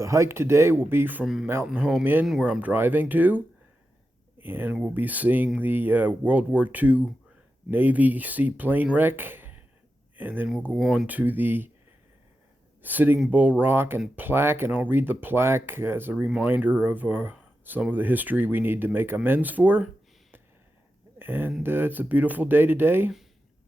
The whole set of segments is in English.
The hike today will be from Mtn.Home Inn, where I'm driving to, and we'll be seeing the World War II Navy seaplane wreck, and then we'll go on to the Sitting Bull Rock and Plaque, and I'll read the plaque as a reminder of some of the history we need to make amends for. And it's a beautiful day today.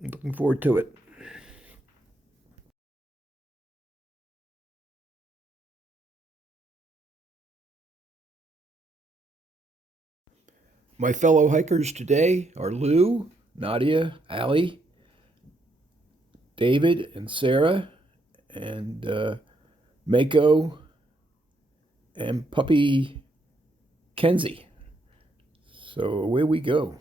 I'm looking forward to it. My fellow hikers today are Lou, Nadia, Allie, David, and Sarah, and Mako, and puppy Kenzie. So away we go.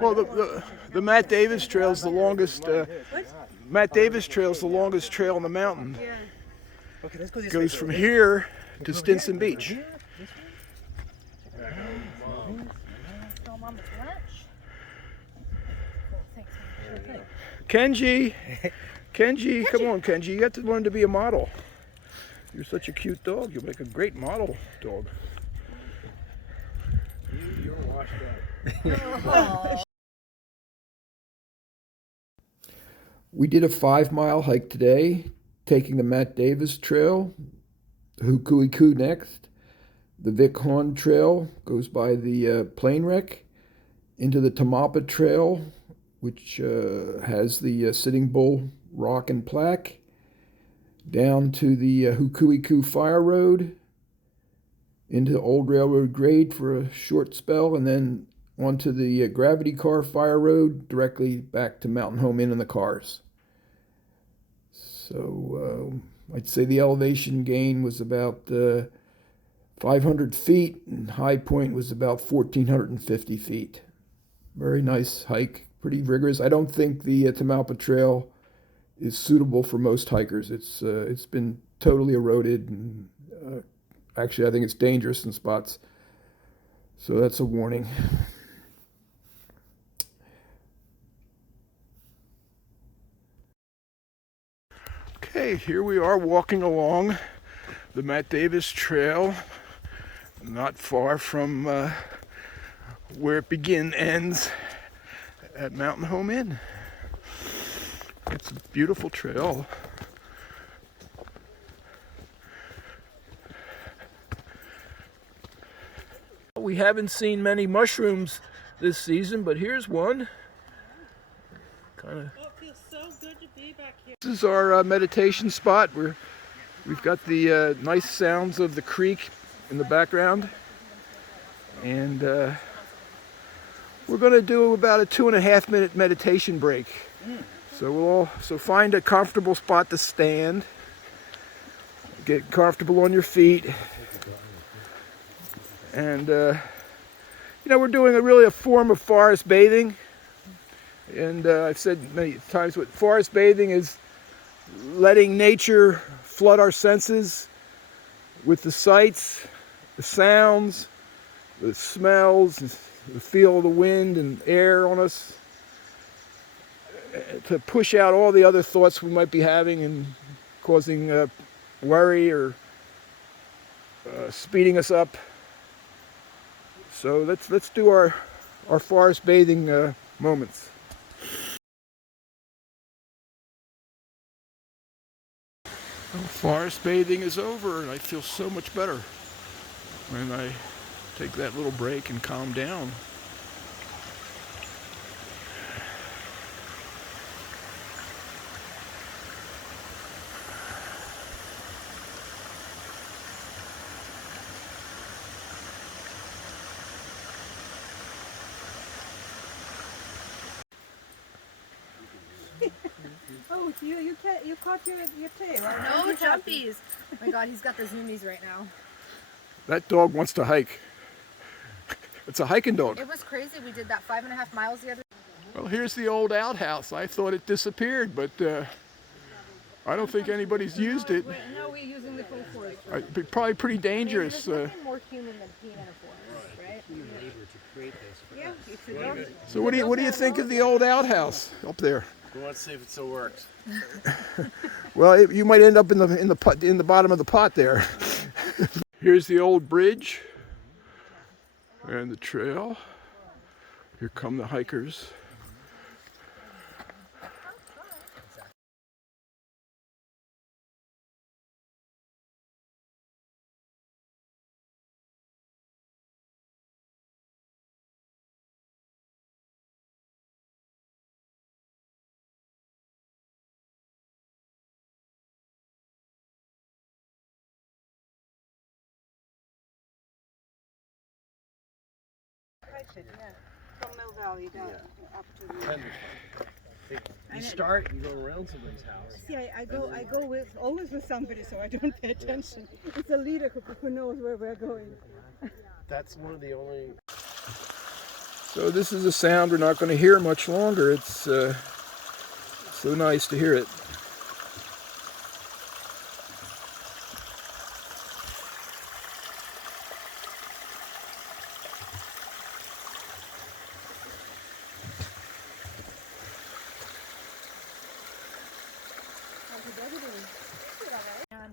Well, the Matt Davis Trail is the longest. Matt Davis Trail is the longest trail on the mountain. It goes from here to Stinson Beach. Kenji, come on, Kenji. You got to learn to be a model. You're such a cute dog. You'll make a great model dog. You're washed out. We did a 5-mile hike today, taking the Matt Davis Trail, the Hukuiku next. The Vic Hawn Trail goes by the plane wreck, into the Tamapa Trail, which has the Sitting Bull Rock and Plaque, down to the Hukuiku Fire Road, into Old Railroad Grade for a short spell, and then onto the Gravity Car Fire Road, directly back to Mtn.Home Inn in the cars. So I'd say the elevation gain was about 500 feet, and high point was about 1,450 feet. Very nice hike, pretty rigorous. I don't think the Tamapa Trail is suitable for most hikers. It's been totally eroded, and actually I think it's dangerous in spots. So that's a warning. Okay, here we are walking along the Matt Davis Trail, not far from where it ends at Mtn.Home Inn. It's a beautiful trail. We haven't seen many mushrooms this season, but here's one. It feels so good to be back here. This is our meditation spot where we've got the nice sounds of the creek in the background, and we're going to do about a 2.5-minute meditation break. So find a comfortable spot to stand, get comfortable on your feet, and we're doing really a form of forest bathing. And I've said many times what forest bathing is: letting nature flood our senses with the sights, the sounds, the smells, the feel of the wind and air on us, to push out all the other thoughts we might be having and causing worry or speeding us up. So let's do our forest bathing moments. Well, forest bathing is over, and I feel so much better when I take that little break and calm down. Oh, You caught your tail. No jumpies. Oh my God, he's got the zoomies right now. That dog wants to hike. It's a hiking dog. It was crazy. We did that 5.5 miles the other day. Well, here's the old outhouse. I thought it disappeared, but I don't think anybody's used it. No, we're using the full force. Probably pretty dangerous. There's nothing more human than being in a forest, right? Yeah, it's a dog. So what do you think of the old outhouse up there? Well, let's see if it still works. Well, you might end up in the bottom of the pot there. Here's the old bridge and the trail. Here come the hikers. From Mill Valley down up to the. You start, you go around somebody's house. See, I go always with somebody, so I don't pay attention. It's a leader who knows where we're going. That's one of the only. So this is a sound we're not going to hear much longer. It's so nice to hear it.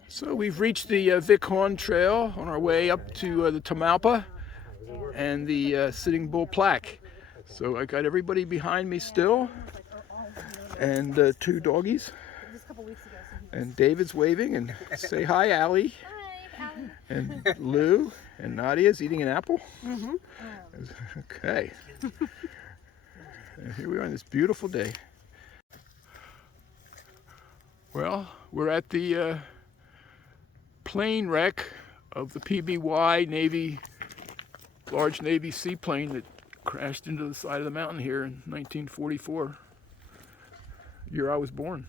So we've reached the Vic Horn Trail on our way up to the Tamalpais and the Sitting Bull Plaque. So I got everybody behind me still, and two doggies. And David's waving, and say hi, Allie. Hi, Allie. And Lou and Nadia's eating an apple. Mm-hmm. Okay. And here we are on this beautiful day. Well, we're at the plane wreck of the PBY large Navy seaplane that crashed into the side of the mountain here in 1944, year I was born.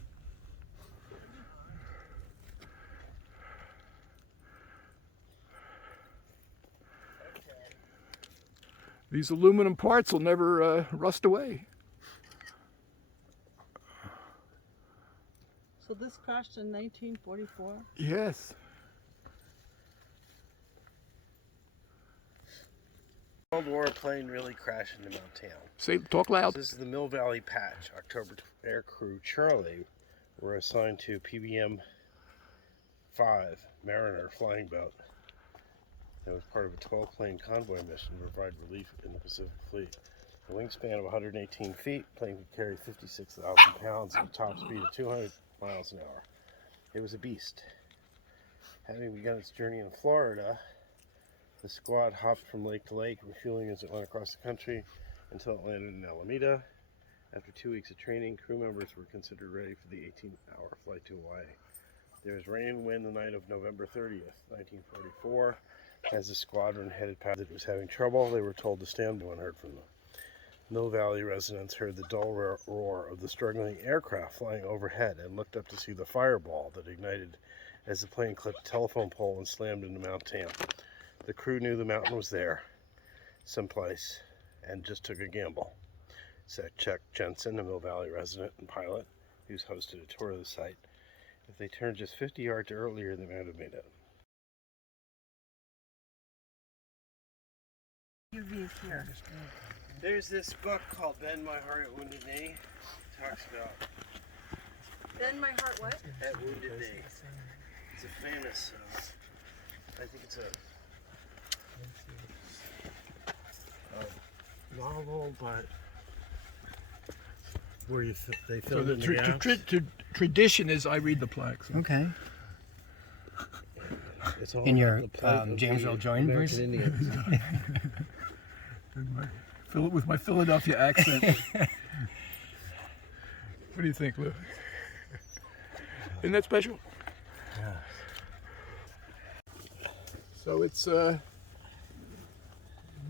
These aluminum parts will never rust away. So this crashed in 1944? Yes. World War plane really crashed into Mt.Tam. Say, talk loud. This is the Mill Valley Patch. October Air Crew Charlie were assigned to PBM 5 Mariner flying boat. It was part of a 12-plane convoy mission to provide relief in the Pacific Fleet. A wingspan of 118 feet, plane could carry 56,000 pounds at a top speed of 200 miles an hour. It was a beast. Having begun its journey in Florida, the squad hopped from lake to lake, refueling as it went across the country until it landed in Alameda. After 2 weeks of training, crew members were considered ready for the 18-hour flight to Hawaii. There was rain and wind the night of November 30th, 1944. As the squadron headed past, it was having trouble. They were told to stand. No one heard from them. Mill Valley residents heard the dull roar of the struggling aircraft flying overhead and looked up to see the fireball that ignited as the plane clipped a telephone pole and slammed into Mt.Tam. The crew knew the mountain was there, someplace, and just took a gamble, said Chuck Jensen, a Mill Valley resident and pilot, who's hosted a tour of the site. If they turned just 50 yards earlier, they might have made it. Here. There's this book called Bend My Heart at Wounded Knee. It talks about Then my heart what? at Wounded Knee. It's a famous, I think it's a novel, but where they So filmed the in the Alps. tradition is I read the plaques. Okay. It's all In your about the plight of James the Earl Jones American voice? Indians. Fill it with my Philadelphia accent. What do you think, Lou? Isn't that special? Yeah. So it's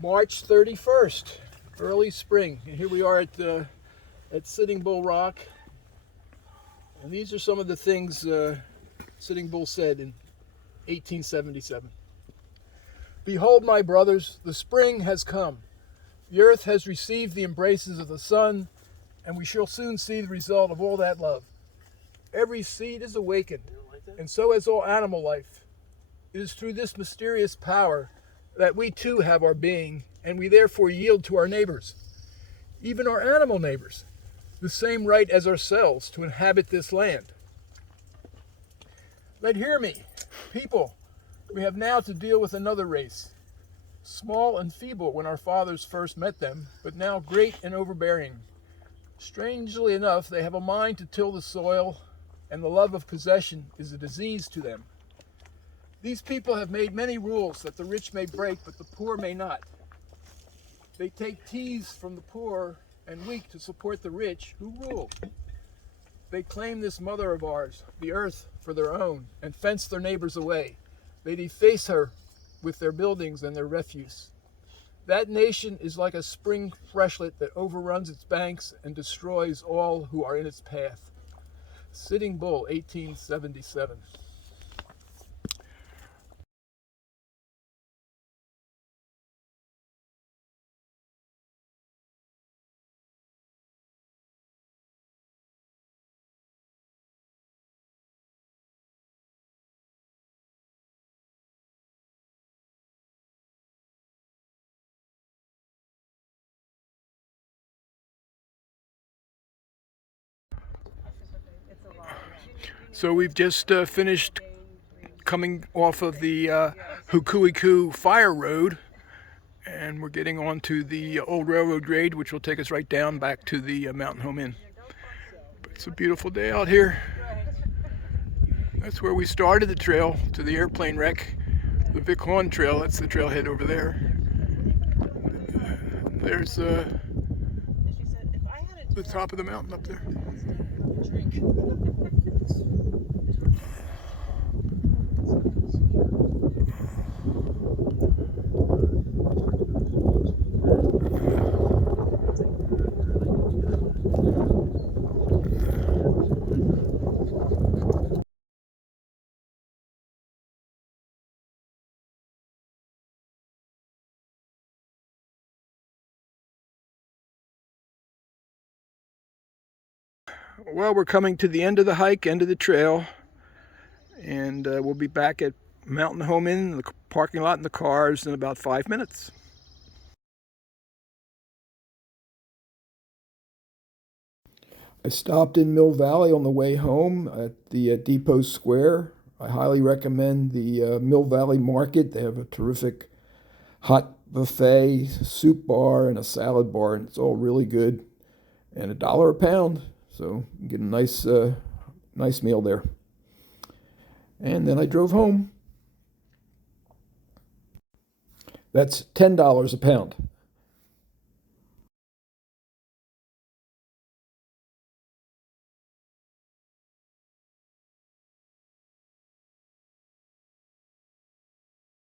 March 31st, early spring. And here we are at Sitting Bull Rock. And these are some of the things Sitting Bull said in 1877. Behold, my brothers, the spring has come. The earth has received the embraces of the sun, and we shall soon see the result of all that love. Every seed is awakened, and so has all animal life. It is through this mysterious power that we too have our being, and we therefore yield to our neighbors, even our animal neighbors, the same right as ourselves to inhabit this land. But hear me, people, we have now to deal with another race, small and feeble when our fathers first met them, but now great and overbearing. Strangely enough, they have a mind to till the soil, and the love of possession is a disease to them. These people have made many rules that the rich may break, but the poor may not. They take teas from the poor and weak to support the rich who rule. They claim this mother of ours, the earth, for their own, and fence their neighbors away. They deface her with their buildings and their refuse. That nation is like a spring freshlet that overruns its banks and destroys all who are in its path. Sitting Bull, 1877. So we've just finished coming off of the Hukuiku Fire Road, and we're getting onto the old railroad grade, which will take us right down back to the Mtn.Home Inn. But it's a beautiful day out here. That's where we started the trail to the airplane wreck, the WWII Trail. That's the trailhead over there. There's the top of the mountain up there. Well, we're coming to the end of the hike, end of the trail, and we'll be back at Mtn.Home Inn, the parking lot and the cars, in about 5 minutes. I stopped in Mill Valley on the way home at the Depot Square. I highly recommend the Mill Valley Market. They have a terrific hot buffet, soup bar, and a salad bar, and it's all really good. And $1 a pound, so you get a nice meal there. And then I drove home. That's $10 a pound.